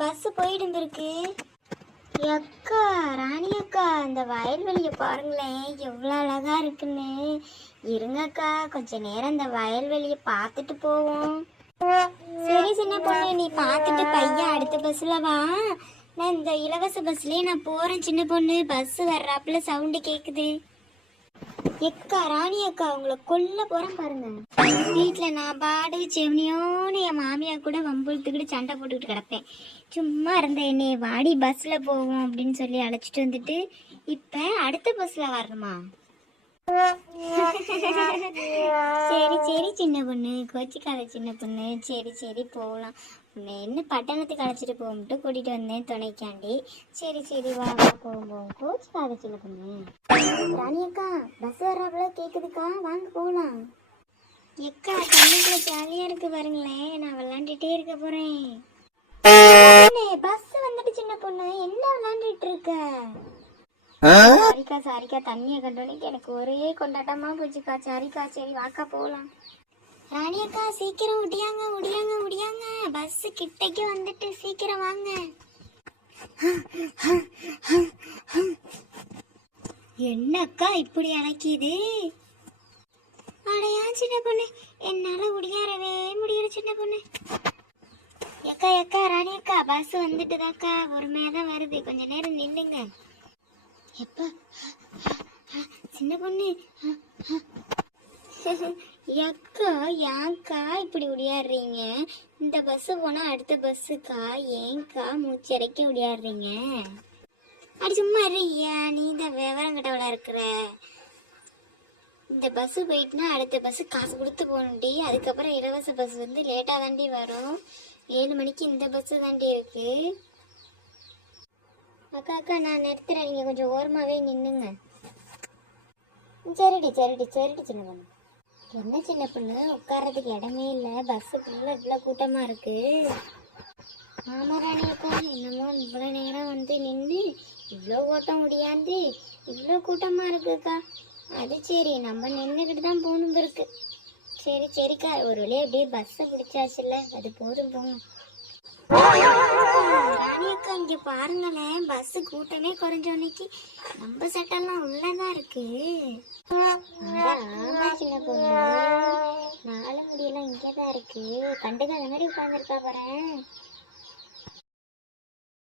Bus போயிடும் இருக்கு அக்கா ராணி அக்கா இந்த வயல்வெளியை பாருங்களேன் எவ்வளோ அழகா இருக்குன்னு. இருங்கக்கா கொஞ்ச நேரம் அந்த வயல்வெளியை பார்த்துட்டு போவோம். சரி சின்ன பொண்ணு நீ பார்த்துட்டு பையன் அடுத்த பஸ்ல வா. நான் இந்த இலவச பஸ்லயே நான் போறேன் சின்ன பொண்ணு. பஸ் வர்றாப்புல சவுண்டு கேக்குது. எக்கா ராணி அக்கா உங்களை கொல்ல போறேன் பாருங்க. வீட்டுல நான் பாடு செவனியோன்னு என் மாமியா கூட வம்புழுத்துக்கிட்டு சண்டை போட்டுக்கிட்டு கிடப்பேன். சும்மா இருந்த என்னை வாடி பஸ்ல போவோம் அப்படின்னு சொல்லி அழைச்சிட்டு வந்துட்டு இப்ப அடுத்த பஸ்ல வரணுமா? சரி சரி சின்ன பொண்ணு. கோச்சிக்காத சின்ன பொண்ணு. சரி சரி போகலாம் உன்னை என்ன பட்டணத்துக்கு அழைச்சிட்டு போகும்ட்டு கூட்டிட்டு வந்தேன். துணைக்காண்டி. சரி சரி வா போகும் போகும் போவோம். கோச்சிக்காத சின்ன பொண்ணு. ராணி அக்கா பஸ் வர்றாப்புல கேக்குதுக்கா? வாங்க போகலாம் எக்கா தண்ணிக்குள்ள ஜாலியா இருக்கு பாருங்களேன். நான் விளாண்டுட்டே இருக்க போறேன். பஸ் வந்துட்டு சின்ன பொண்ணு. என்ன விளையாண்டுட்டு இருக்க? சாரிக்கா சாரிக்கா தண்ணியை கண்டோன்னே எனக்கு ஒரே கொண்டாட்டமா போச்சுக்கா. சாரிக்கா சரி வாக்கா போகலாம் ராணி அக்கா சீக்கிரம் முடியாங்க முடியாங்க முடியாங்க. பஸ் கிட்டக்கு வந்துட்டு சீக்கிரம் வாங்க. என்னக்கா இப்படி அழைக்கிது அடையா சின்ன பொண்ணு. என்னால முடியாறவே முடியல சின்ன பொண்ணு. எக்கா எக்கா ராணி அக்கா பஸ் வந்துட்டுதாக்கா. பொறுமையா தான் வருது. கொஞ்ச நேரம் நில்லுங்க. எப்பா சின்ன பொண்ணு. அக்கா ஏன்க்கா இப்படி விளையாடுறீங்க இந்த பஸ் போனா அடுத்த பஸ்ஸுக்கா ஏன்க்கா மூச்சரைக்க விளையாடுறீங்க அடி சும்மா இருக்கியா நீ தான் விவரம் கிட்டவளா இருக்கிற? இந்த பஸ் போயிட்டுனா அடுத்த பஸ் காசு கொடுத்து போகணும்டி. அதுக்கப்புறம் இலவச பஸ் வந்து லேட்டாக தாண்டி வரும். ஏழு மணிக்கு இந்த பஸ் தாண்டி இருக்குது அக்கா அக்கா நான் நிறுத்துறேன். நீங்கள் கொஞ்சம் ஓரமாகவே நின்னுங்க. சரிடி சரிடி சரிடி சின்ன பொண்ணு. என்ன சின்ன பொண்ணு? உட்கார்றதுக்கு இடமே இல்லை. பஸ்ஸு ஃபுல்லாக இவ்வளோ கூட்டமாக இருக்கு. ஆமா ராணி அக்கா. என்னமோ இவ்வளோ நேரம் வந்து நின்று இவ்வளோ ஓட்டம் முடியாது இவ்வளோ கூட்டமாக இருக்குக்கா அது சரி நம்ம நின்றுக்கிட்டு தான் போகணும் இருக்கு. சரி சரிக்கா. ஒரு வழியா அப்படியே பஸ்ஸை பிடிச்சாச்சுல்ல. அது போதும் போங்க பாருங்களேன் பஸ் கூட்டமே குறைஞ்சோன்னைக்கு நம்ம சட்டெல்லாம் உள்ளதான் இருக்கு. சின்ன பொண்ணு. நாலு முடியெல்லாம் இங்கதான் இருக்கு. கண்டுக்காத மாதிரி உட்காந்துருக்கா பாரு